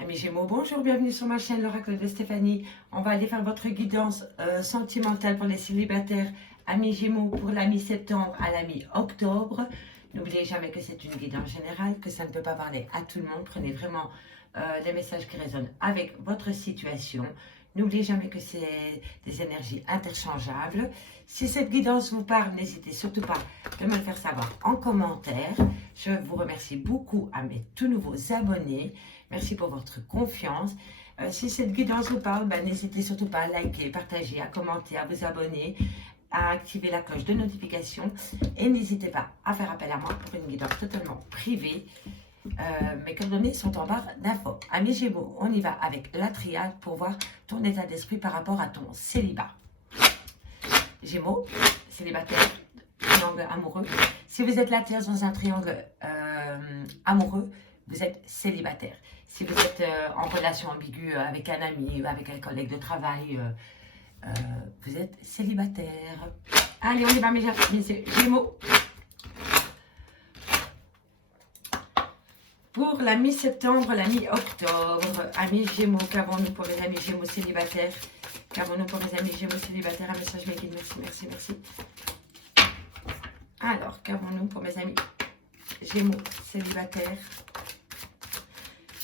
Amis Gémeaux, bonjour, bienvenue sur ma chaîne l'Oracle de Stéphanie. On va aller faire votre guidance sentimentale pour les célibataires. Amis Gémeaux, pour la mi-septembre à la mi-octobre. N'oubliez jamais que c'est une guidance générale, que ça ne peut pas parler à tout le monde. Prenez vraiment les messages qui résonnent avec votre situation. N'oubliez jamais que c'est des énergies interchangeables. Si cette guidance vous parle, n'hésitez surtout pas de me le faire savoir en commentaire. Je vous remercie beaucoup à mes tout nouveaux abonnés. Merci pour votre confiance. Si cette guidance vous parle, n'hésitez surtout pas à liker, partager, à commenter, à vous abonner, à activer la cloche de notification. Et n'hésitez pas à faire appel à moi pour une guidance totalement privée. Mes coordonnées sont en barre d'infos. Amis Gémeaux, on y va avec la triade pour voir ton état d'esprit par rapport à ton célibat. Gémeaux, célibataire, triangle amoureux. Si vous êtes la Terre dans un triangle amoureux, vous êtes célibataire. Si vous êtes en relation ambiguë avec un ami ou avec un collègue de travail, vous êtes célibataire. Allez, on y va, mes Gémeaux. Pour la mi-septembre, la mi-octobre, amis Gémeaux, qu'avons-nous pour les amis Gémeaux célibataires? Qu'avons-nous pour les amis Gémeaux célibataires? Un message mes guides, merci, merci, merci. Alors, qu'avons-nous pour mes amis Gémeaux célibataires?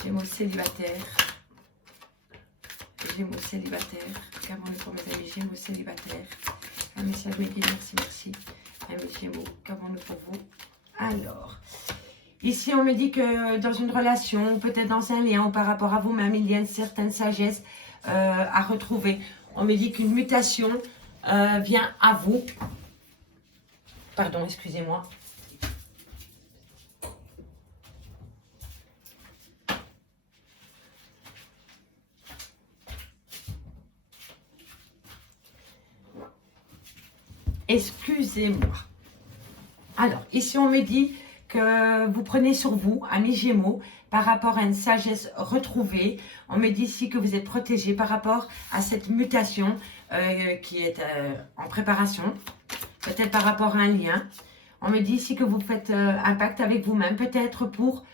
Gémeaux célibataires. Gémeaux célibataires. Qu'avons-nous pour mes amis Gémeaux célibataires? Un message mes guides, merci, merci. Amis Gémeaux, qu'avons-nous pour vous? Alors, ici on me dit que dans une relation, peut-être dans un lien ou par rapport à vous-même, il y a une certaine sagesse à retrouver. On me dit qu'une mutation vient à vous. Pardon, excusez-moi. Excusez-moi. Alors, ici on me dit que vous prenez sur vous, amis Gémeaux, par rapport à une sagesse retrouvée. On me dit ici que vous êtes protégé par rapport à cette mutation qui est en préparation. Peut-être par rapport à un lien. On me dit ici que vous faites un pacte avec vous-même, peut-être pour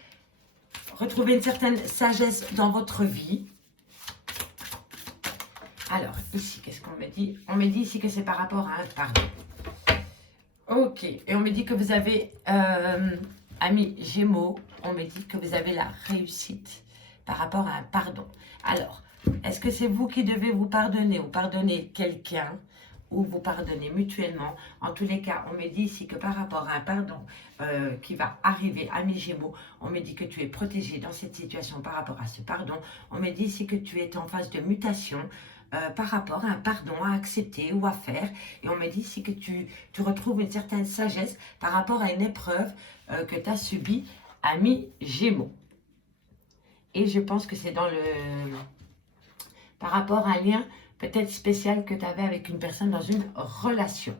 retrouver une certaine sagesse dans votre vie. Alors, ici, qu'est-ce qu'on me dit? On me dit ici que c'est par rapport à un pardon. Ok, et on me dit que vous avez, amis Gémeaux, on me dit que vous avez la réussite par rapport à un pardon. Alors, est-ce que c'est vous qui devez vous pardonner ou pardonner quelqu'un ou vous pardonner mutuellement? En tous les cas, on me dit ici que par rapport à un pardon qui va arriver, amis Gémeaux, on me dit que tu es protégé dans cette situation par rapport à ce pardon. On me dit ici que tu es en phase de mutation par rapport à un pardon à accepter ou à faire. Et on me dit ici que tu retrouves une certaine sagesse par rapport à une épreuve que tu as subie, ami Gémeaux. Et je pense que c'est dans le... par rapport à un lien peut-être spécial que tu avais avec une personne dans une relation.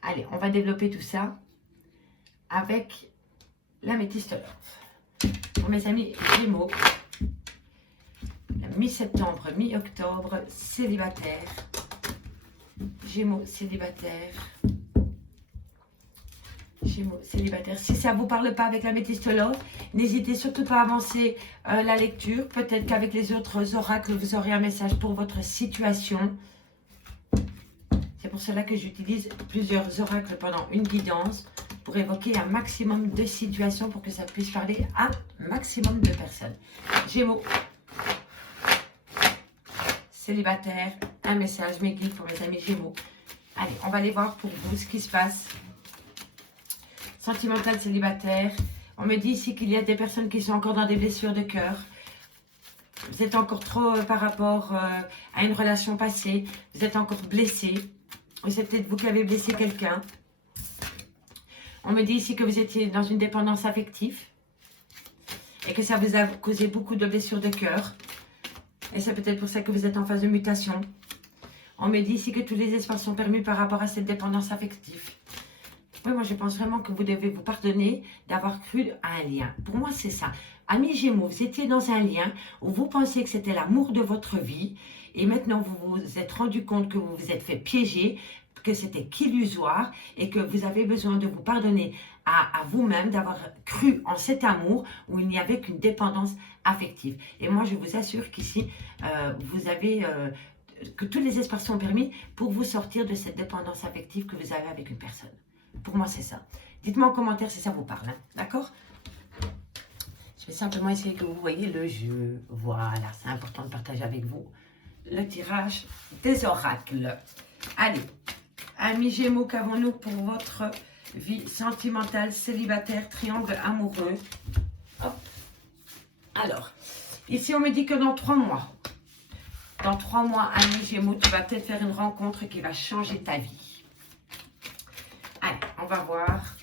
Allez, on va développer tout ça avec l'améthyste love. Pour mes amis Gémeaux, mi-septembre, mi-octobre, célibataire. Gémeaux célibataire. Gémeaux célibataire. Si ça ne vous parle pas avec l'améthyste love, n'hésitez surtout pas à avancer la lecture. Peut-être qu'avec les autres oracles, vous aurez un message pour votre situation. C'est pour cela que j'utilise plusieurs oracles pendant une guidance pour évoquer un maximum de situations pour que ça puisse parler à un maximum de personnes. Gémeaux célibataire, un message, mes guides pour mes amis Gémeaux. Allez, on va aller voir pour vous ce qui se passe. Sentimental célibataire. On me dit ici qu'il y a des personnes qui sont encore dans des blessures de cœur. Vous êtes encore trop par rapport à une relation passée. Vous êtes encore blessé. Ou c'est peut-être vous qui avez blessé quelqu'un. On me dit ici que vous étiez dans une dépendance affective. Et que ça vous a causé beaucoup de blessures de cœur. Et c'est peut-être pour ça que vous êtes en phase de mutation. On me dit ici que tous les espaces sont permis par rapport à cette dépendance affective. Oui, moi je pense vraiment que vous devez vous pardonner d'avoir cru à un lien. Pour moi c'est ça. Amis Gémeaux, vous étiez dans un lien où vous pensiez que c'était l'amour de votre vie. Et maintenant vous vous êtes rendu compte que vous vous êtes fait piéger, que c'était qu'illusoire et que vous avez besoin de vous pardonner à vous-même, d'avoir cru en cet amour où il n'y avait qu'une dépendance affective. Et moi, je vous assure qu'ici, vous avez... que tous les espoirs sont permis pour vous sortir de cette dépendance affective que vous avez avec une personne. Pour moi, c'est ça. Dites-moi en commentaire si ça vous parle, hein, d'accord? Je vais simplement essayer que vous voyez le jeu. Voilà, c'est important de partager avec vous le tirage des oracles. Allez, amis Gémeaux, qu'avons-nous pour votre vie sentimentale, célibataire, triangle amoureux? Hop. Alors, ici on me dit que dans 3 mois, amis Gémeaux, tu vas peut-être faire une rencontre qui va changer ta vie. Allez, on va voir.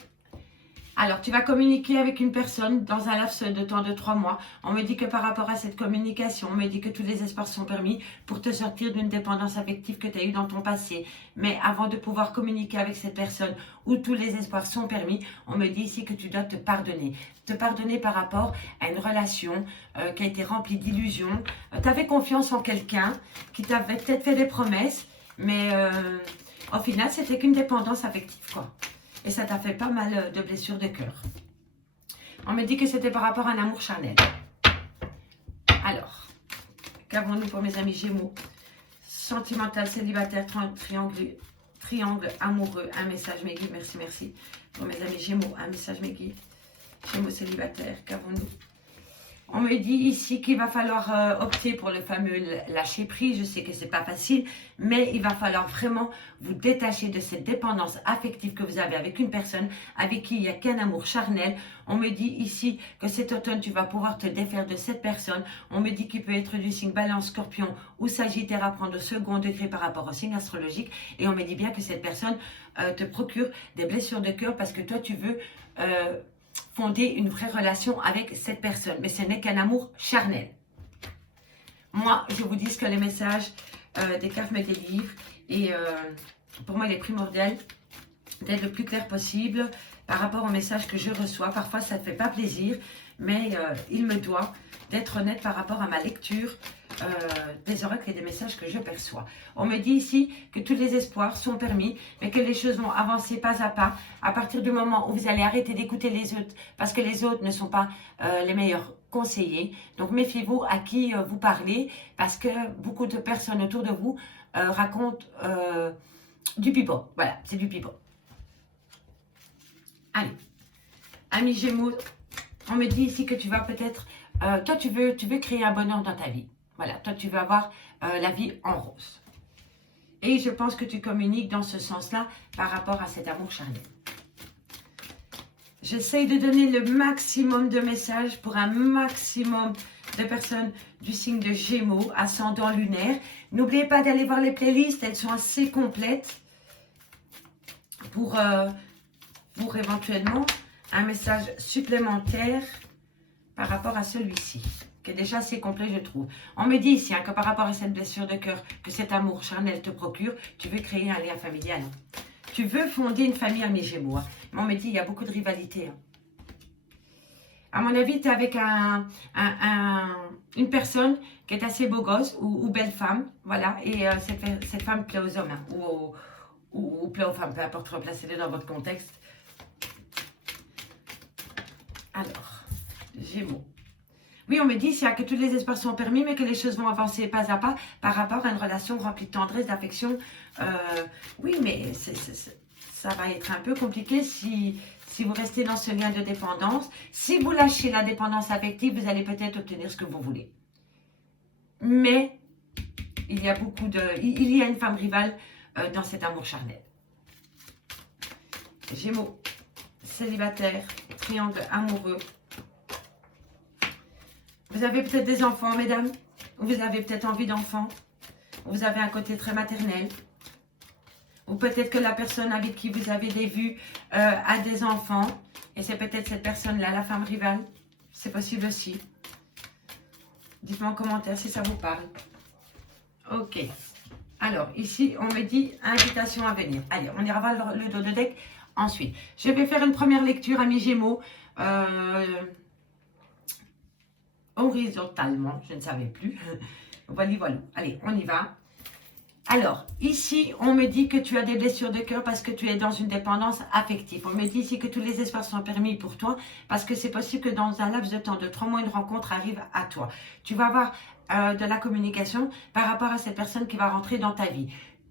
Alors, tu vas communiquer avec une personne dans un laps de temps de 3 mois. On me dit que par rapport à cette communication, on me dit que tous les espoirs sont permis pour te sortir d'une dépendance affective que tu as eue dans ton passé. Mais avant de pouvoir communiquer avec cette personne où tous les espoirs sont permis, on me dit ici que tu dois te pardonner. Te pardonner par rapport à une relation qui a été remplie d'illusions. Tu avais confiance en quelqu'un qui t'avait peut-être fait des promesses, mais au final, c'était qu'une dépendance affective, quoi. Et ça t'a fait pas mal de blessures de cœur. On me dit que c'était par rapport à un amour charnel. Alors, qu'avons-nous pour mes amis Gémeaux? Sentimental, célibataire, triangle amoureux. Un message Meggy, merci, merci. Pour mes amis Gémeaux, un message Meggy. Gémeaux célibataire, qu'avons-nous? On me dit ici qu'il va falloir opter pour le fameux lâcher prise. Je sais que c'est pas facile, mais il va falloir vraiment vous détacher de cette dépendance affective que vous avez avec une personne avec qui il n'y a qu'un amour charnel. On me dit ici que cet automne, tu vas pouvoir te défaire de cette personne. On me dit qu'il peut être du signe Balance, Scorpion ou Sagittaire à prendre au second degré par rapport au signe astrologique. Et on me dit bien que cette personne te procure des blessures de cœur parce que toi, tu veux... fonder une vraie relation avec cette personne. Mais ce n'est qu'un amour charnel. Moi, je vous dis ce que les messages des cartes me délivrent. Et pour moi, il est primordial d'être le plus clair possible par rapport au message que je reçois. Parfois, ça ne fait pas plaisir, mais il me doit d'être honnête par rapport à ma lecture des oracles et des messages que je perçois. On me dit ici que tous les espoirs sont permis, mais que les choses vont avancer pas à partir du moment où vous allez arrêter d'écouter les autres, parce que les autres ne sont pas les meilleurs conseillers. Donc méfiez-vous à qui vous parlez, parce que beaucoup de personnes autour de vous racontent du pipeau. Voilà, c'est du pipeau. Allez, amis Gémeaux, on me dit ici que tu vas peut-être... toi, tu veux créer un bonheur dans ta vie. Voilà, toi, tu veux avoir la vie en rose. Et je pense que tu communiques dans ce sens-là par rapport à cet amour charnel. J'essaye de donner le maximum de messages pour un maximum de personnes du signe de Gémeaux, ascendant lunaire. N'oubliez pas d'aller voir les playlists, elles sont assez complètes pour éventuellement un message supplémentaire par rapport à celui-ci, qui est déjà assez complet, je trouve. On me dit ici que par rapport à cette blessure de cœur que cet amour charnel te procure, tu veux créer un lien familial. Tu veux fonder une famille à mes Gémeaux. Mais on me dit il y a beaucoup de rivalité. À mon avis, tu es avec une personne qui est assez beau gosse ou belle femme. Voilà. Et cette femme plaît aux hommes ou plaît aux femmes. Peu importe, replacez-les dans votre contexte. Alors, Gémeaux. Oui, on me dit que tous les espoirs sont permis, mais que les choses vont avancer pas à pas par rapport à une relation remplie de tendresse, d'affection. Oui, mais ça va être un peu compliqué si vous restez dans ce lien de dépendance. Si vous lâchez la dépendance affective, vous allez peut-être obtenir ce que vous voulez. Mais il y a une femme rivale dans cet amour charnel. Gémeaux, célibataire, triangle amoureux. Vous avez peut-être des enfants, mesdames. Vous avez peut-être envie d'enfants. Vous avez un côté très maternel. Ou peut-être que la personne avec qui vous avez des vues a des enfants. Et c'est peut-être cette personne-là, la femme rivale. C'est possible aussi. Dites-moi en commentaire si ça vous parle. Ok. Alors, ici, on me dit invitation à venir. Allez, on ira voir le dos de deck ensuite. Je vais faire une première lecture, amis Gémeaux. Horizontalement, je ne savais plus. Voilà, voilà. Allez, on y va. Alors, ici, on me dit que tu as des blessures de cœur parce que tu es dans une dépendance affective. On me dit ici que tous les espaces sont permis pour toi parce que c'est possible que dans un laps de temps de 3 mois, une rencontre arrive à toi. Tu vas avoir de la communication par rapport à cette personne qui va rentrer dans ta vie.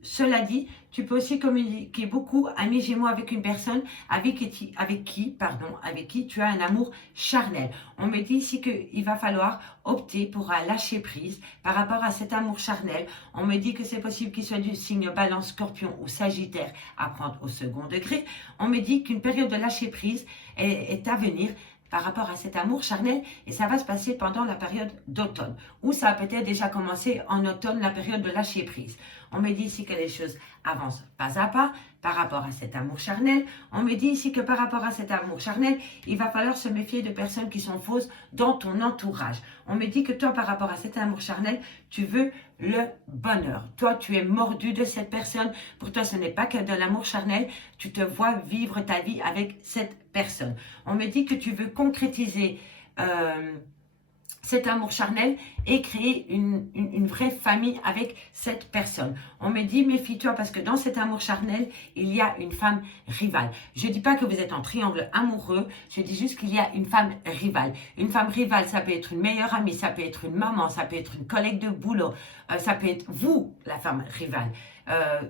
Cela dit, tu peux aussi communiquer beaucoup, ami Gémeaux, avec une personne avec qui tu as un amour charnel. On me dit ici qu'il va falloir opter pour un lâcher prise par rapport à cet amour charnel. On me dit que c'est possible qu'il soit du signe Balance, Scorpion ou Sagittaire à prendre au second degré. On me dit qu'une période de lâcher prise est à venir par rapport à cet amour charnel et ça va se passer pendant la période d'automne ou ça a peut-être déjà commencé en automne, la période de lâcher prise. On me dit ici que les choses avancent pas à pas par rapport à cet amour charnel. On me dit ici que par rapport à cet amour charnel, il va falloir se méfier de personnes qui sont fausses dans ton entourage. On me dit que toi, par rapport à cet amour charnel, tu veux le bonheur. Toi, tu es mordu de cette personne. Pour toi, ce n'est pas que de l'amour charnel. Tu te vois vivre ta vie avec cette personne. On me dit que tu veux concrétiser cet amour charnel et créer une vraie famille avec cette personne. On me dit, méfie-toi parce que dans cet amour charnel, il y a une femme rivale. Je ne dis pas que vous êtes en triangle amoureux, je dis juste qu'il y a une femme rivale. Une femme rivale, ça peut être une meilleure amie, ça peut être une maman, ça peut être une collègue de boulot, ça peut être vous, la femme rivale.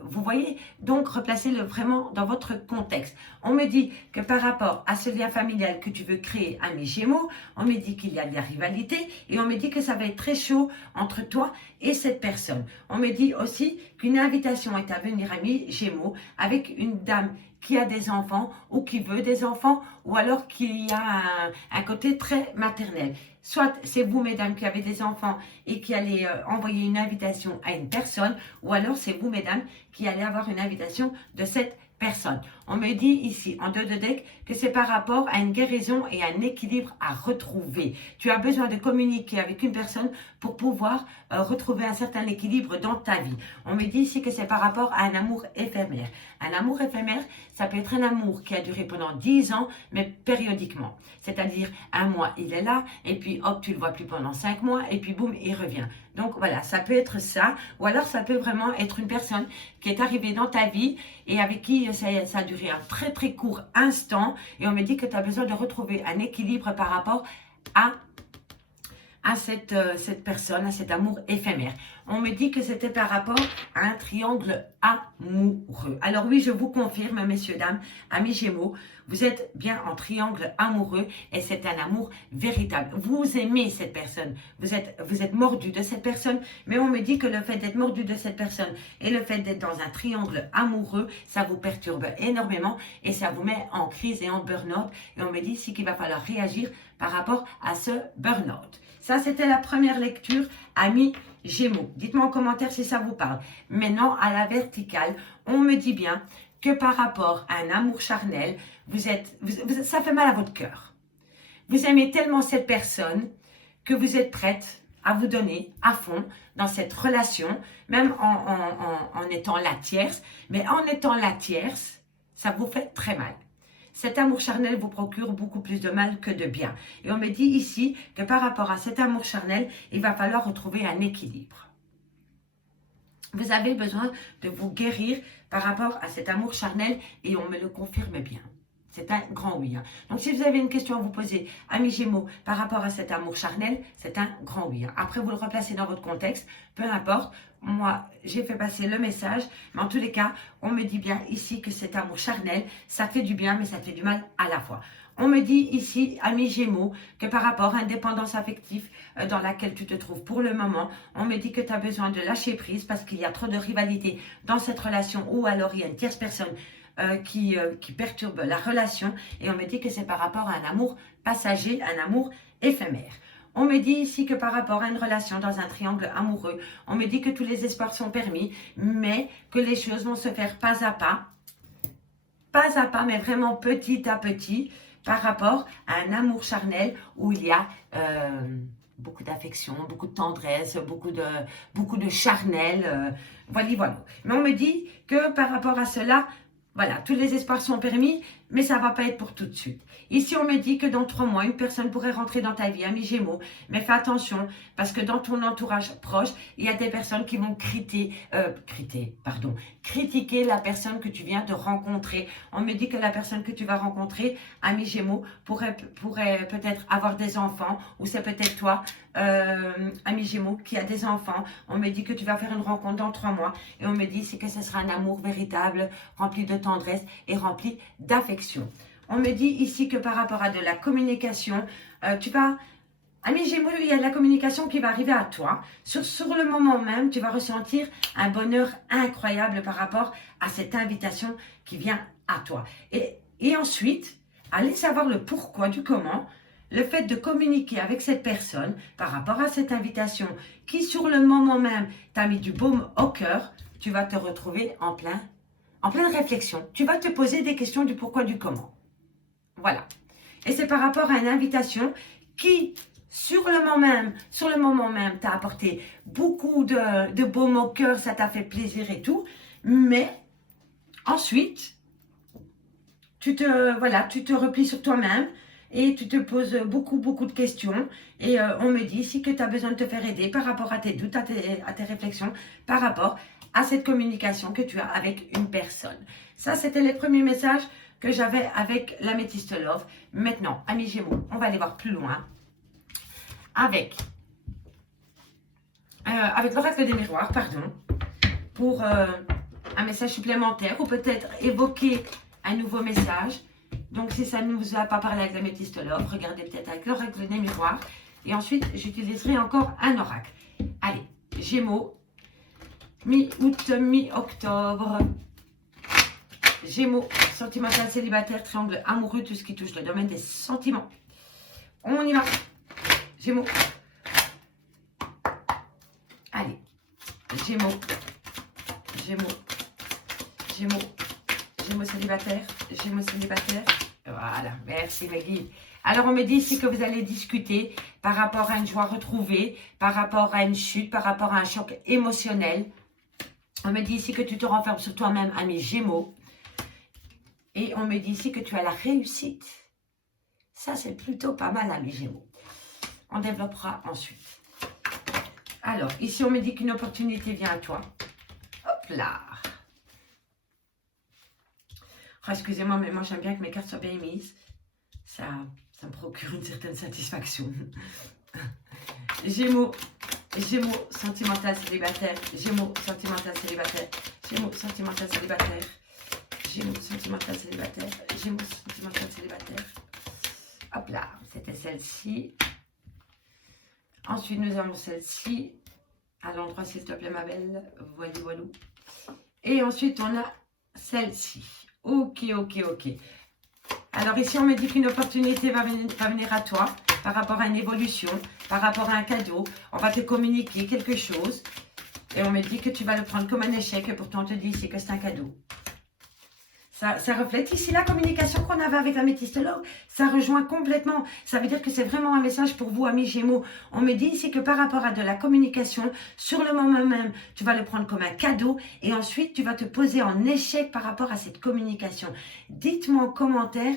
Vous voyez, donc replacez-le vraiment dans votre contexte. On me dit que par rapport à ce lien familial que tu veux créer à mes Gémeaux, on me dit qu'il y a de la rivalité et on me dit que ça va être très chaud entre toi et cette personne. On me dit aussi qu'une invitation est à venir à mes Gémeaux avec une dame qui a des enfants ou qui veut des enfants ou alors qu'il y a un côté très maternel. Soit c'est vous, mesdames, qui avez des enfants et qui allez envoyer une invitation à une personne, ou alors c'est vous, mesdames, qui allez avoir une invitation de cette personne. On me dit ici, en 2 de deck, que c'est par rapport à une guérison et un équilibre à retrouver. Tu as besoin de communiquer avec une personne pour pouvoir retrouver un certain équilibre dans ta vie. On me dit ici que c'est par rapport à un amour éphémère. Un amour éphémère, ça peut être un amour qui a duré pendant 10 ans, mais périodiquement. C'est-à-dire, un mois, il est là, et puis hop, tu le vois plus pendant 5 mois, et puis boum, il revient. Donc voilà, ça peut être ça, ou alors ça peut vraiment être une personne qui est arrivée dans ta vie et avec qui ça a duré un très très court instant, et on me dit que tu as besoin de retrouver un équilibre par rapport à cette personne, à cet amour éphémère. On me dit que c'était par rapport à un triangle amoureux. Alors oui, je vous confirme, messieurs, dames, amis Gémeaux, vous êtes bien en triangle amoureux et c'est un amour véritable. Vous aimez cette personne, vous êtes mordu de cette personne, mais on me dit que le fait d'être mordu de cette personne et le fait d'être dans un triangle amoureux, ça vous perturbe énormément et ça vous met en crise et en burn-out. Et on me dit ici qu'il va falloir réagir par rapport à ce burn-out. Ça, c'était la première lecture, amis Gémeaux. Dites-moi en commentaire si ça vous parle. Maintenant, à la verticale, on me dit bien que par rapport à un amour charnel, ça fait mal à votre cœur. Vous aimez tellement cette personne que vous êtes prête à vous donner à fond dans cette relation, même en étant la tierce. Mais en étant la tierce, ça vous fait très mal. Cet amour charnel vous procure beaucoup plus de mal que de bien. Et on me dit ici que par rapport à cet amour charnel, il va falloir retrouver un équilibre. Vous avez besoin de vous guérir par rapport à cet amour charnel et on me le confirme bien. C'est un grand oui. Donc, si vous avez une question à vous poser, amis Gémeaux, par rapport à cet amour charnel, c'est un grand oui. Après, vous le replacez dans votre contexte, peu importe. Moi, j'ai fait passer le message, mais en tous les cas, on me dit bien ici que cet amour charnel, ça fait du bien, mais ça fait du mal à la fois. On me dit ici, amis Gémeaux, que par rapport à une dépendance affective dans laquelle tu te trouves pour le moment, on me dit que tu as besoin de lâcher prise parce qu'il y a trop de rivalité dans cette relation ou alors il y a une tierce personne qui perturbe la relation et on me dit que c'est par rapport à un amour passager, un amour éphémère. On me dit ici que par rapport à une relation dans un triangle amoureux, on me dit que tous les espoirs sont permis, mais que les choses vont se faire pas à pas, mais vraiment petit à petit, par rapport à un amour charnel où il y a beaucoup d'affection, beaucoup de tendresse, beaucoup de charnel, voilà. Mais on me dit que par rapport à cela, voilà, tous les espoirs sont permis, mais ça ne va pas être pour tout de suite. Ici, on me dit que dans 3 mois, une personne pourrait rentrer dans ta vie, ami Gémeaux. Mais fais attention, parce que dans ton entourage proche, il y a des personnes qui vont critiquer la personne que tu viens de rencontrer. On me dit que la personne que tu vas rencontrer, ami Gémeaux, pourrait peut-être avoir des enfants, ou c'est peut-être toi, ami Gémeaux, qui a des enfants. On me dit que tu vas faire une rencontre dans 3 mois, et on me dit c'est que ce sera un amour véritable, rempli de tendresse et rempli d'affection. On me dit ici que par rapport à de la communication, ami Gémeaux, il y a de la communication qui va arriver à toi. Sur le moment même, tu vas ressentir un bonheur incroyable par rapport à cette invitation qui vient à toi. Et ensuite, allez savoir le pourquoi du comment, le fait de communiquer avec cette personne par rapport à cette invitation qui, sur le moment même, t'a mis du baume au cœur, tu vas te retrouver en pleine réflexion. Tu vas te poser des questions du pourquoi du comment. Voilà. Et c'est par rapport à une invitation qui, sur le moment même, t'a apporté beaucoup de baume au cœur, ça t'a fait plaisir et tout. Mais ensuite, tu te replies sur toi-même et tu te poses beaucoup de questions. Et on me dit ici que tu as besoin de te faire aider par rapport à tes doutes, à tes réflexions, par rapport à cette communication que tu as avec une personne. Ça, c'était les premiers messages que j'avais avec l'Améthyste Love. Maintenant, amis Gémeaux, on va aller voir plus loin avec l'oracle des miroirs, pardon, pour un message supplémentaire ou peut-être évoquer un nouveau message. Donc, si ça ne vous a pas parlé avec l'Améthyste Love, regardez peut-être avec l'oracle des miroirs. Et ensuite, j'utiliserai encore un oracle. Allez, Gémeaux, mi-août, mi-octobre. Gémeaux, sentimental, célibataire, triangle amoureux, tout ce qui touche le domaine des sentiments. On y va. Gémeaux. Allez. Gémeaux. Gémeaux. Gémeaux. Gémeaux célibataire. Gémeaux célibataire. Voilà. Merci Maggie. Alors, on me dit ici que vous allez discuter par rapport à une joie retrouvée, par rapport à une chute, par rapport à un choc émotionnel. On me dit ici que tu te renfermes sur toi-même, ami Gémeaux. Et on me dit ici que tu as la réussite. Ça, c'est plutôt pas mal, ami Gémeaux. On développera ensuite. Alors, ici, on me dit qu'une opportunité vient à toi. Hop là. Oh, excusez-moi, mais moi, j'aime bien que mes cartes soient bien mises. Ça me procure une certaine satisfaction. Gémeaux. Gémeaux, sentimental, célibataire. Gémeaux, sentimental, célibataire. Gémeaux, sentimental, célibataire. Gémeaux, sentimental, célibataire. Gémeaux, sentimental, célibataire. Hop là, c'était celle-ci. Ensuite, nous avons celle-ci. À l'endroit, s'il te plaît, ma belle. Voilà, voilà. Et ensuite, on a celle-ci. Ok. Alors ici, on me dit qu'une opportunité va venir à toi par rapport à une évolution, par rapport à un cadeau. On va te communiquer quelque chose. Et on me dit que tu vas le prendre comme un échec. Et pourtant, on te dit ici que c'est un cadeau. Ça reflète ici la communication qu'on avait avec l'Améthyste Love. Ça rejoint complètement. Ça veut dire que c'est vraiment un message pour vous, amis Gémeaux. On me dit ici que par rapport à de la communication, sur le moment même, tu vas le prendre comme un cadeau. Et ensuite, tu vas te poser en échec par rapport à cette communication. Dites-moi en commentaire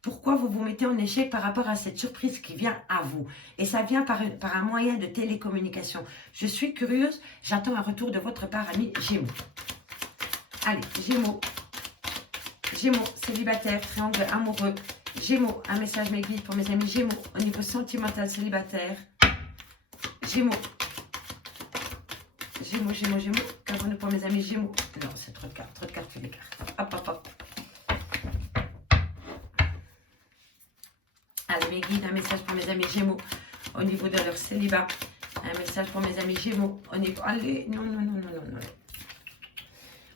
pourquoi vous vous mettez en échec par rapport à cette surprise qui vient à vous. Et ça vient par un moyen de télécommunication. Je suis curieuse. J'attends un retour de votre part, amis Gémeaux. Allez, Gémeaux. Gémeaux, célibataire, triangle amoureux. Gémeaux, un message mes guides pour mes amis Gémeaux au niveau sentimental, célibataire. Gémeaux. Gémeaux. Qu'avons-nous pour mes amis Gémeaux? Non, c'est trop de cartes, que les cartes. Hop. Allez, mes guides, un message pour mes amis Gémeaux au niveau de leur célibat. Un message pour mes amis Gémeaux au niveau... Allez, non.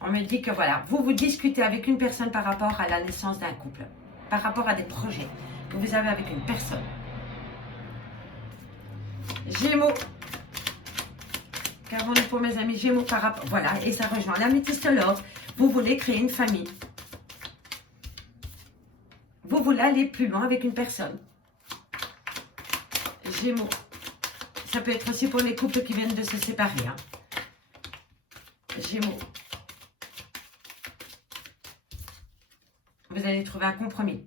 On me dit que voilà, vous discutez avec une personne par rapport à la naissance d'un couple, par rapport à des projets que vous avez avec une personne. Gémeaux. Qu'avons-nous pour mes amis Gémeaux par rapport... Voilà, et ça rejoint l'Améthyste Love. Vous voulez créer une famille. Vous voulez aller plus loin avec une personne. Gémeaux. Ça peut être aussi pour les couples qui viennent de se séparer. Hein. Gémeaux. Vous allez trouver un compromis.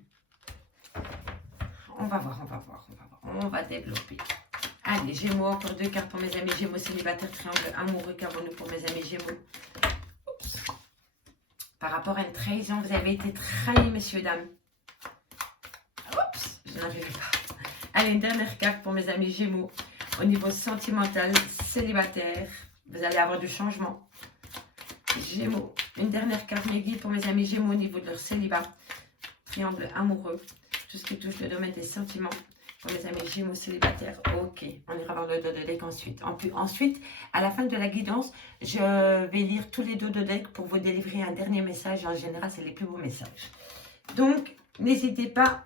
On va voir, on va voir, on va voir. On va développer. Allez, Gémeaux, encore 2 cartes pour mes amis Gémeaux célibataires, triangle amoureux, qu'avons-nous pour mes amis Gémeaux? Oups. Par rapport à une trahison, vous avez été trahis, messieurs, dames. Oups, je n'arrive pas. Allez, une dernière carte pour mes amis Gémeaux. Au niveau sentimental, célibataire, vous allez avoir du changement. Gémeaux, une dernière carte, mes guides pour mes amis Gémeaux au niveau de leur célibat. Triangle amoureux, tout ce qui touche le domaine des sentiments. Pour mes amis Gémeaux célibataires, ok. On ira voir le dos de deck ensuite. Ensuite, à la fin de la guidance, je vais lire tous les dos de deck pour vous délivrer un dernier message. En général, c'est les plus beaux messages. Donc, n'hésitez pas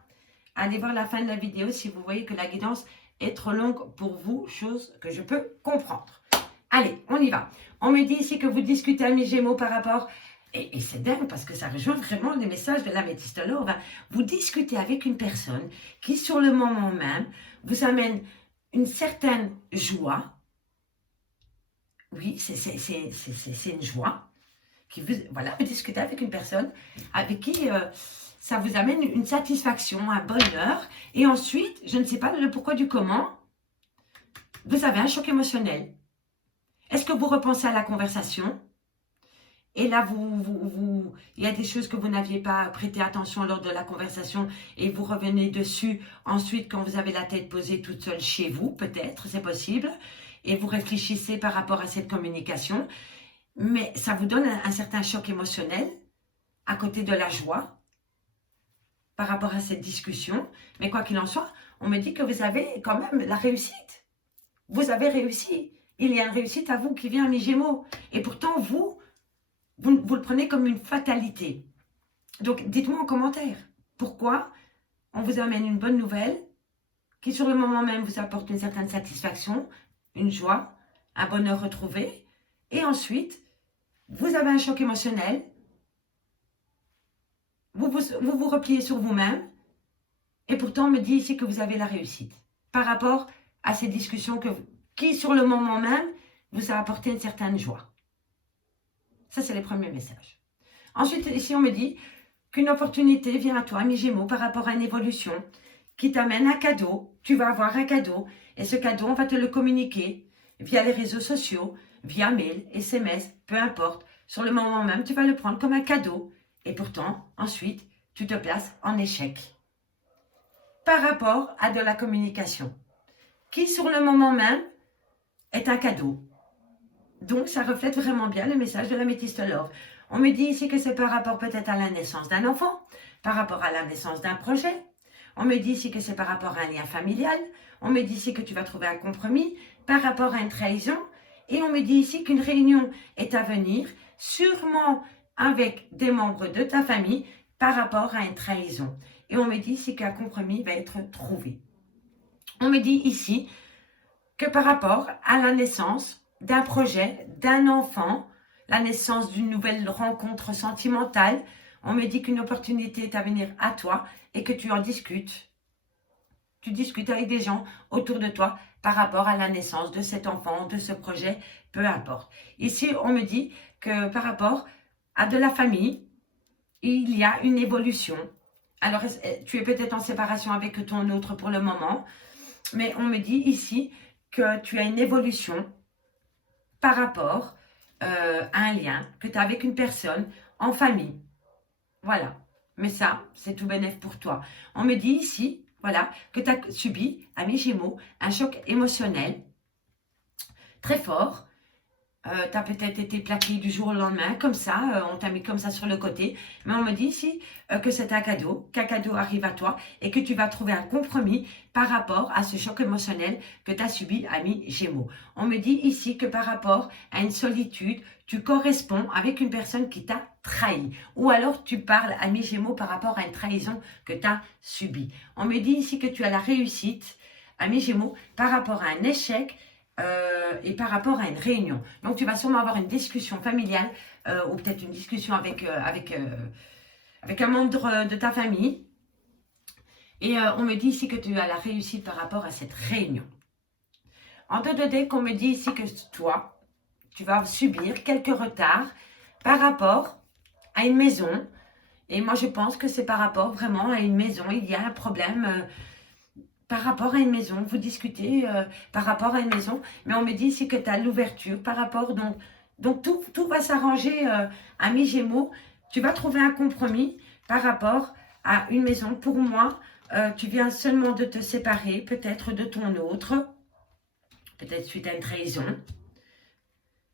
à aller voir la fin de la vidéo si vous voyez que la guidance est trop longue pour vous, chose que je peux comprendre. Allez, on y va. On me dit ici que vous discutez, amis Gémeaux, par rapport... Et c'est dingue parce que ça rejoint vraiment les messages de l'améthyste love. Vous discutez avec une personne qui, sur le moment même, vous amène une certaine joie. Oui, c'est une joie. Voilà, vous discutez avec une personne avec qui ça vous amène une satisfaction, un bonheur. Et ensuite, je ne sais pas le pourquoi du comment, vous avez un choc émotionnel. Est-ce que vous repensez à la conversation ? Et là, il y a des choses que vous n'aviez pas prêté attention lors de la conversation et vous revenez dessus ensuite quand vous avez la tête posée toute seule chez vous, peut-être, c'est possible. Et vous réfléchissez par rapport à cette communication. Mais ça vous donne un certain choc émotionnel à côté de la joie par rapport à cette discussion. Mais quoi qu'il en soit, on me dit que vous avez quand même la réussite. Vous avez réussi. Il y a une réussite à vous qui vient, mes Gémeaux. Et pourtant, vous le prenez comme une fatalité. Donc, dites-moi en commentaire, pourquoi on vous amène une bonne nouvelle qui, sur le moment même, vous apporte une certaine satisfaction, une joie, un bonheur retrouvé, et ensuite, vous avez un choc émotionnel, vous vous repliez sur vous-même, et pourtant, on me dit ici que vous avez la réussite, par rapport à ces discussions qui, sur le moment même, vous a apporté une certaine joie. Ça, c'est les premiers messages. Ensuite, ici, on me dit qu'une opportunité vient à toi, mes Gémeaux, par rapport à une évolution qui t'amène un cadeau. Tu vas avoir un cadeau et ce cadeau, on va te le communiquer via les réseaux sociaux, via mail, SMS, peu importe. Sur le moment même, tu vas le prendre comme un cadeau et pourtant, ensuite, tu te places en échec par rapport à de la communication qui, sur le moment même, est un cadeau. Donc, ça reflète vraiment bien le message de l'améthyste love. On me dit ici que c'est par rapport peut-être à la naissance d'un enfant, par rapport à la naissance d'un projet. On me dit ici que c'est par rapport à un lien familial. On me dit ici que tu vas trouver un compromis par rapport à une trahison. Et on me dit ici qu'une réunion est à venir, sûrement avec des membres de ta famille, par rapport à une trahison. Et on me dit ici qu'un compromis va être trouvé. On me dit ici que par rapport à la naissance d'un projet, d'un enfant, la naissance d'une nouvelle rencontre sentimentale, on me dit qu'une opportunité est à venir à toi et que tu en discutes. Tu discutes avec des gens autour de toi par rapport à la naissance de cet enfant, de ce projet, peu importe. Ici, on me dit que par rapport à de la famille, il y a une évolution. Alors, tu es peut-être en séparation avec ton autre pour le moment, mais on me dit ici que tu as une évolution par rapport à un lien que tu as avec une personne en famille. Voilà. Mais ça, c'est tout bénef pour toi. On me dit ici, voilà, que tu as subi, amis Gémeaux, un choc émotionnel très fort. Tu as peut-être été plaqué du jour au lendemain, comme ça, on t'a mis comme ça sur le côté. Mais on me dit ici que c'est un cadeau, qu'un cadeau arrive à toi et que tu vas trouver un compromis par rapport à ce choc émotionnel que tu as subi, ami Gémeaux. On me dit ici que par rapport à une solitude, tu corresponds avec une personne qui t'a trahi. Ou alors tu parles, ami Gémeaux, par rapport à une trahison que tu as subie. On me dit ici que tu as la réussite, ami Gémeaux, par rapport à un échec, et par rapport à une réunion. Donc, tu vas sûrement avoir une discussion familiale ou peut-être une discussion avec un membre de ta famille. Et on me dit ici que tu as la réussite par rapport à cette réunion. En deux de deck, on me dit ici que toi, tu vas subir quelques retards par rapport à une maison Et moi, je pense que c'est par rapport vraiment à une maison. Il y a un problème par rapport à une maison. Vous discutez par rapport à une maison. Mais on me dit ici que tu as l'ouverture par rapport. Donc tout va s'arranger, ami Gémeaux. Tu vas trouver un compromis par rapport à une maison. Pour moi, tu viens seulement de te séparer, peut-être de ton autre. Peut-être suite à une trahison.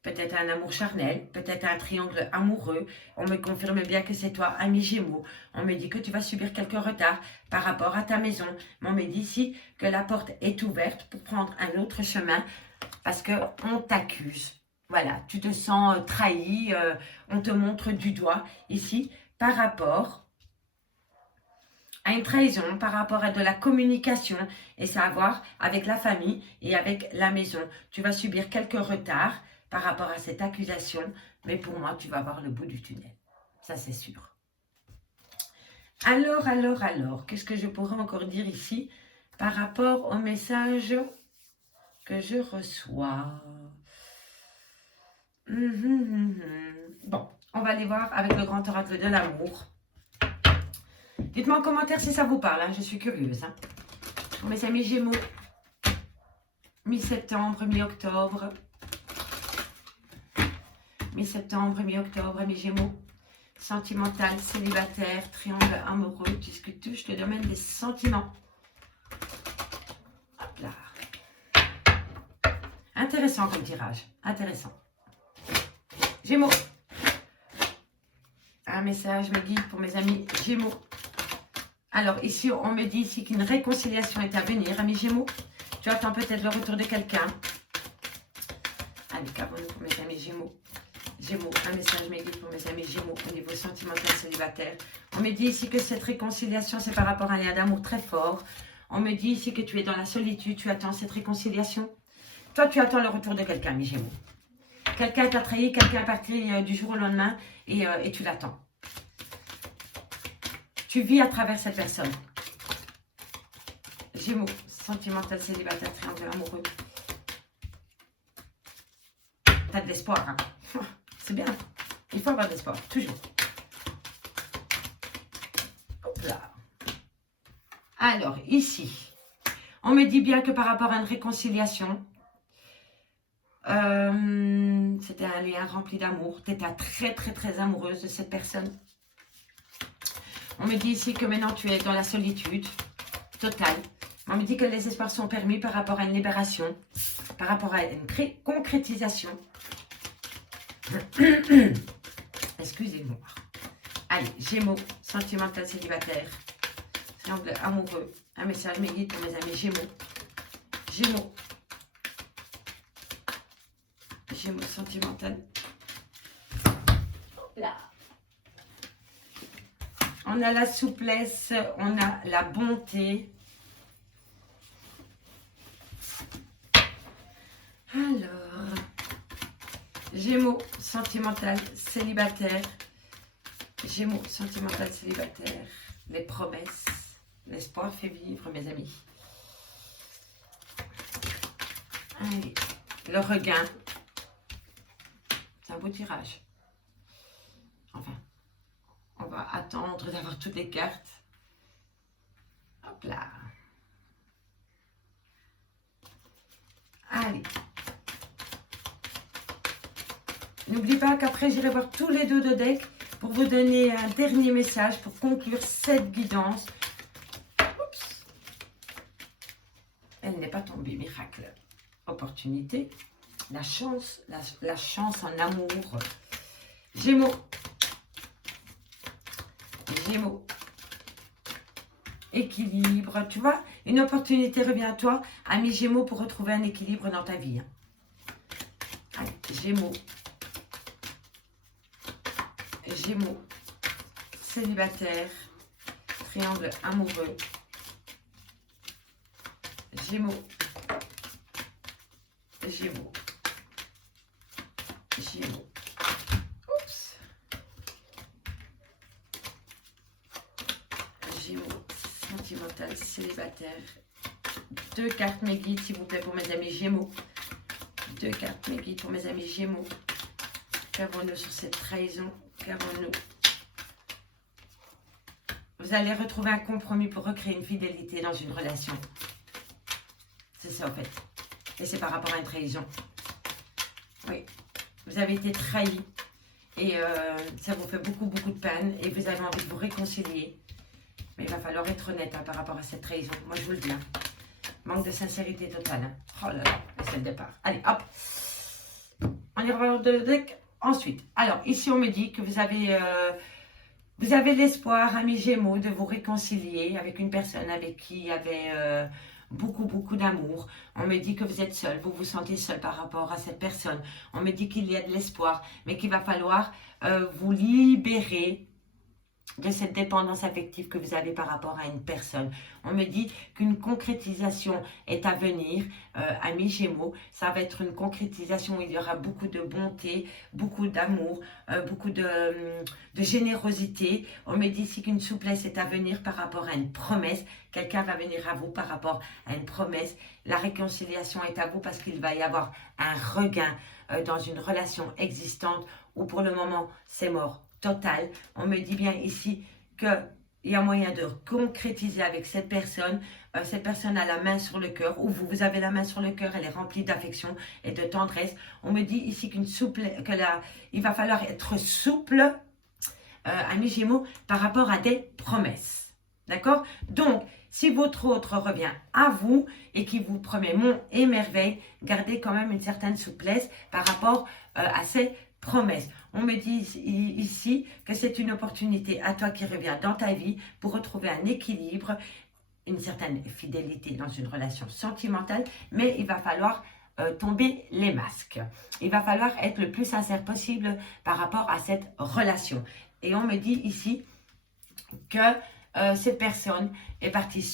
Peut-être un amour charnel, peut-être un triangle amoureux. On me confirme bien que c'est toi, ami Gémeaux. On me dit que tu vas subir quelques retards par rapport à ta maison. Mais on me dit ici que la porte est ouverte pour prendre un autre chemin parce qu'on t'accuse. Voilà, tu te sens trahi, on te montre du doigt ici par rapport à une trahison, par rapport à de la communication et ça a à voir avec la famille et avec la maison. Tu vas subir quelques retards par rapport à cette accusation, mais pour moi, tu vas voir le bout du tunnel. Ça, c'est sûr. Alors, qu'est-ce que je pourrais encore dire ici par rapport au message que je reçois? Bon, on va aller voir avec le grand oracle de l'amour. Dites-moi en commentaire si ça vous parle, hein, je suis curieuse. Hein. Pour mes amis Gémeaux, mi-septembre, mi-octobre. Mi-septembre, mi-octobre, mes Gémeaux. Sentimental, célibataire, triangle amoureux, discute, je te domaine des sentiments. Hop là. Intéressant comme tirage, intéressant. Gémeaux. Un message me guide pour mes amis Gémeaux. Alors ici, on me dit ici qu'une réconciliation est à venir, amis Gémeaux. Tu attends peut-être le retour de quelqu'un. Allez, qu'avons-nous pour mes amis Gémeaux? Gémeaux, un message me guide pour mes amis Gémeaux au niveau sentimental célibataire. On me dit ici que cette réconciliation, c'est par rapport à un lien d'amour très fort. On me dit ici que tu es dans la solitude, tu attends cette réconciliation. Toi, tu attends le retour de quelqu'un, mes Gémeaux. Quelqu'un t'a trahi, quelqu'un est parti du jour au lendemain et tu l'attends. Tu vis à travers cette personne. Gémeaux, sentimental célibataire, triangle amoureux. T'as de l'espoir, hein? C'est bien. Il faut avoir de l'espoir, toujours. Hop là. Alors, ici, on me dit bien que par rapport à une réconciliation, c'était un lien rempli d'amour. Tu étais très amoureuse de cette personne. On me dit ici que maintenant tu es dans la solitude totale. On me dit que les espoirs sont permis par rapport à une libération, par rapport à une concrétisation. Excusez-moi. Allez, Gémeaux, sentimental célibataire, triangle amoureux. Un message me guide pour mes amis Gémeaux. Gémeaux. Gémeaux, sentimental. Là. On a la souplesse, on a la bonté. Alors, Gémeaux, sentimental, célibataire. Gémeaux, sentimental, célibataire. Les promesses, l'espoir fait vivre, mes amis. Allez, le regain. C'est un beau tirage. Enfin, on va attendre d'avoir toutes les cartes. Hop là. Allez. N'oublie pas qu'après, j'irai voir tous les deux de deck pour vous donner un dernier message pour conclure cette guidance. Oups. Elle n'est pas tombée, miracle. Opportunité. La chance, la chance en amour. Gémeaux. Gémeaux. Équilibre. Tu vois, une opportunité revient à toi, ami Gémeaux, pour retrouver un équilibre dans ta vie. Allez, Gémeaux. Gémeaux. Célibataire. Triangle amoureux. Gémeaux. Gémeaux. Gémeaux. Oups. Gémeaux. Sentimental, célibataire. Deux cartes mes guides, s'il vous plaît, pour mes amis Gémeaux. Deux cartes mes guides pour mes amis Gémeaux. Qu'avons-nous sur cette trahison? Qu'avons-nous? vous allez retrouver un compromis pour recréer une fidélité dans une relation. C'est ça en fait. Et c'est par rapport à une trahison. Oui, vous avez été trahi. Et ça vous fait beaucoup de peine. Et vous avez envie de vous réconcilier. Mais il va falloir être honnête par rapport à cette trahison. Moi, je vous le dis. Manque de sincérité totale. Oh là là, c'est le départ. Allez, hop. On y revient de deck. Ensuite, alors, ici, on me dit que vous avez l'espoir, amis Gémeaux, de vous réconcilier avec une personne avec qui il y avait beaucoup d'amour. On me dit que vous êtes seul, vous vous sentez seul par rapport à cette personne. On me dit qu'il y a de l'espoir, mais qu'il va falloir vous libérer de cette dépendance affective que vous avez par rapport à une personne. On me dit qu'une concrétisation est à venir, amis Gémeaux. Ça va être une concrétisation où il y aura beaucoup de bonté, beaucoup d'amour, beaucoup de générosité. On me dit ici qu'une souplesse est à venir par rapport à une promesse. Quelqu'un va venir à vous par rapport à une promesse. La réconciliation est à vous parce qu'il va y avoir un regain dans une relation existante où pour le moment c'est mort total. On me dit bien ici qu'il y a moyen de concrétiser avec cette personne. Cette personne a la main sur le cœur, ou vous avez la main sur le cœur, elle est remplie d'affection et de tendresse. On me dit ici il va falloir être souple, amis Gémeaux, par rapport à des promesses. D'accord? Donc, si votre autre revient à vous et qui vous promet monts et merveilles, gardez quand même une certaine souplesse par rapport à ces promesses. On me dit ici que c'est une opportunité à toi qui revient dans ta vie pour retrouver un équilibre, une certaine fidélité dans une relation sentimentale, mais il va falloir tomber les masques. Il va falloir être le plus sincère possible par rapport à cette relation. Et on me dit ici que cette personne est partie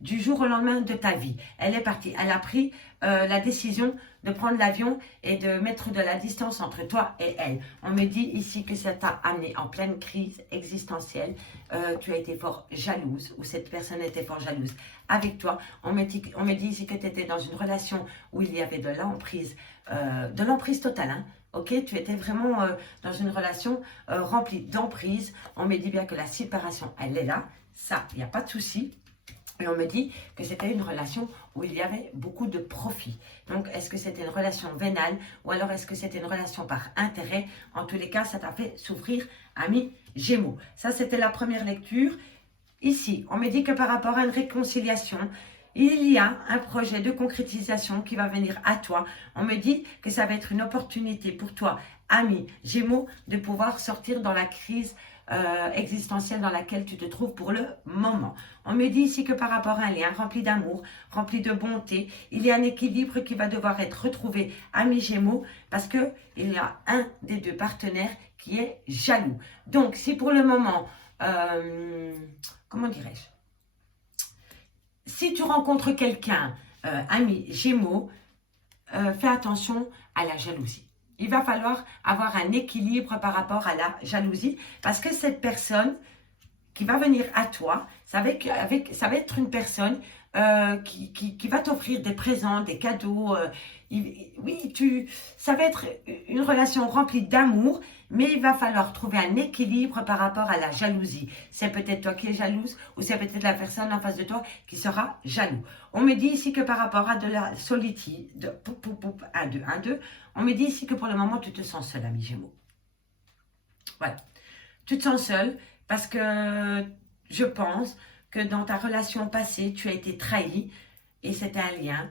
du jour au lendemain de ta vie. Elle est partie, elle a pris la décision de prendre l'avion et de mettre de la distance entre toi et elle. On me dit ici que ça t'a amené en pleine crise existentielle. Tu as été fort jalouse, ou cette personne était fort jalouse avec toi. On me dit ici que tu étais dans une relation où il y avait de l'emprise totale, hein. Ok, tu étais vraiment dans une relation remplie d'emprise. On me dit bien que la séparation, elle est là. Ça, il n'y a pas de souci. Et on me dit que c'était une relation où il y avait beaucoup de profit. Donc, est-ce que c'était une relation vénale ou alors est-ce que c'était une relation par intérêt? En tous les cas, ça t'a fait souffrir, ami Gémeaux. Ça, c'était la première lecture. Ici, on me dit que par rapport à une réconciliation, il y a un projet de concrétisation qui va venir à toi. On me dit que ça va être une opportunité pour toi, ami Gémeaux, de pouvoir sortir dans la crise existentielle dans laquelle tu te trouves pour le moment. On me dit ici que par rapport à un lien rempli d'amour, rempli de bonté, il y a un équilibre qui va devoir être retrouvé, ami Gémeaux, parce qu'il y a un des deux partenaires qui est jaloux. Donc, si pour le moment, comment dirais-je? Si tu rencontres quelqu'un, ami Gémeaux, fais attention à la jalousie. Il va falloir avoir un équilibre par rapport à la jalousie parce que cette personne qui va venir à toi, ça va être une personne qui va t'offrir des présents, des cadeaux. Ça va être une relation remplie d'amour, mais il va falloir trouver un équilibre par rapport à la jalousie. C'est peut-être toi qui es jalouse ou c'est peut-être la personne en face de toi qui sera jaloux. On me dit ici que par rapport à de la solitude, 1, 2, 1, 2, on me dit ici que pour le moment, tu te sens seul, ami Gémeaux. Voilà. Tu te sens seul parce que je pense que dans ta relation passée, tu as été trahi et c'était un lien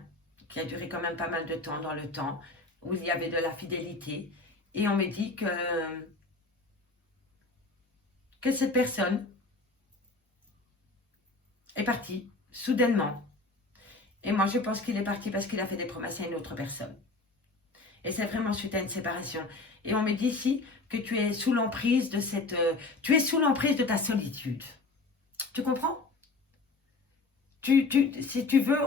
qui a duré quand même pas mal de temps dans le temps, où il y avait de la fidélité. Et on me dit que cette personne est partie soudainement. Et moi, je pense qu'il est parti parce qu'il a fait des promesses à une autre personne. Et c'est vraiment suite à une séparation. Et on me dit ici que tu es sous l'emprise de de ta solitude. Tu comprends? Si tu veux,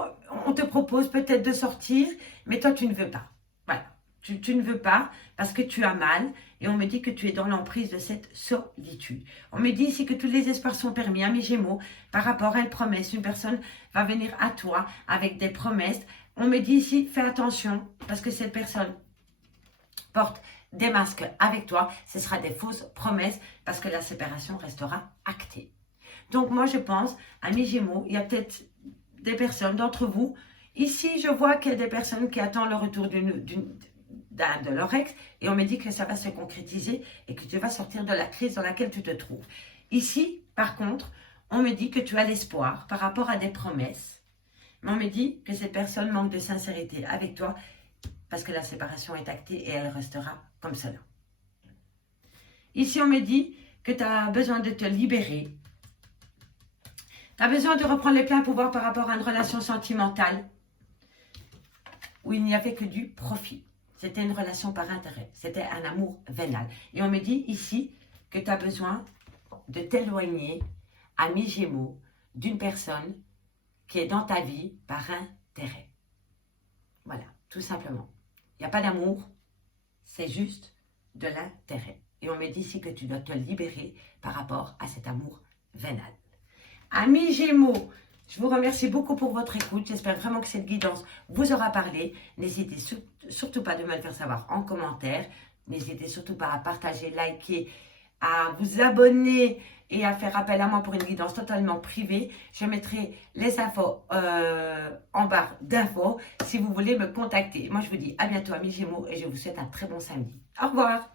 on te propose peut-être de sortir, mais toi, tu ne veux pas. Voilà. Tu ne veux pas parce que tu as mal et on me dit que tu es dans l'emprise de cette solitude. On me dit ici que tous les espoirs sont permis, mes Gémeaux, par rapport à une promesse. Une personne va venir à toi avec des promesses. On me dit ici, fais attention parce que cette personne porte démasque avec toi, ce sera des fausses promesses parce que la séparation restera actée. Donc moi je pense, amis Gémeaux, il y a peut-être des personnes d'entre vous. Ici, je vois qu'il y a des personnes qui attendent le retour de leur ex et on me dit que ça va se concrétiser et que tu vas sortir de la crise dans laquelle tu te trouves. Ici, par contre, on me dit que tu as l'espoir par rapport à des promesses, mais on me dit que cette personne manque de sincérité avec toi parce que la séparation est actée et elle restera comme cela. Ici, on me dit que tu as besoin de te libérer. Tu as besoin de reprendre les pleins pouvoirs par rapport à une relation sentimentale où il n'y avait que du profit. C'était une relation par intérêt. C'était un amour vénal. Et on me dit ici que tu as besoin de t'éloigner, ami Gémeaux, d'une personne qui est dans ta vie par intérêt. Voilà, tout simplement. Il n'y a pas d'amour, c'est juste de l'intérêt. Et on me dit ici que tu dois te libérer par rapport à cet amour vénal. Amis Gémeaux, je vous remercie beaucoup pour votre écoute. J'espère vraiment que cette guidance vous aura parlé. N'hésitez surtout pas de me le faire savoir en commentaire. N'hésitez surtout pas à partager, liker, à vous abonner et à faire appel à moi pour une guidance totalement privée. Je mettrai les infos en barre d'infos si vous voulez me contacter. Moi, je vous dis à bientôt, amis Gémeaux, et je vous souhaite un très bon samedi. Au revoir.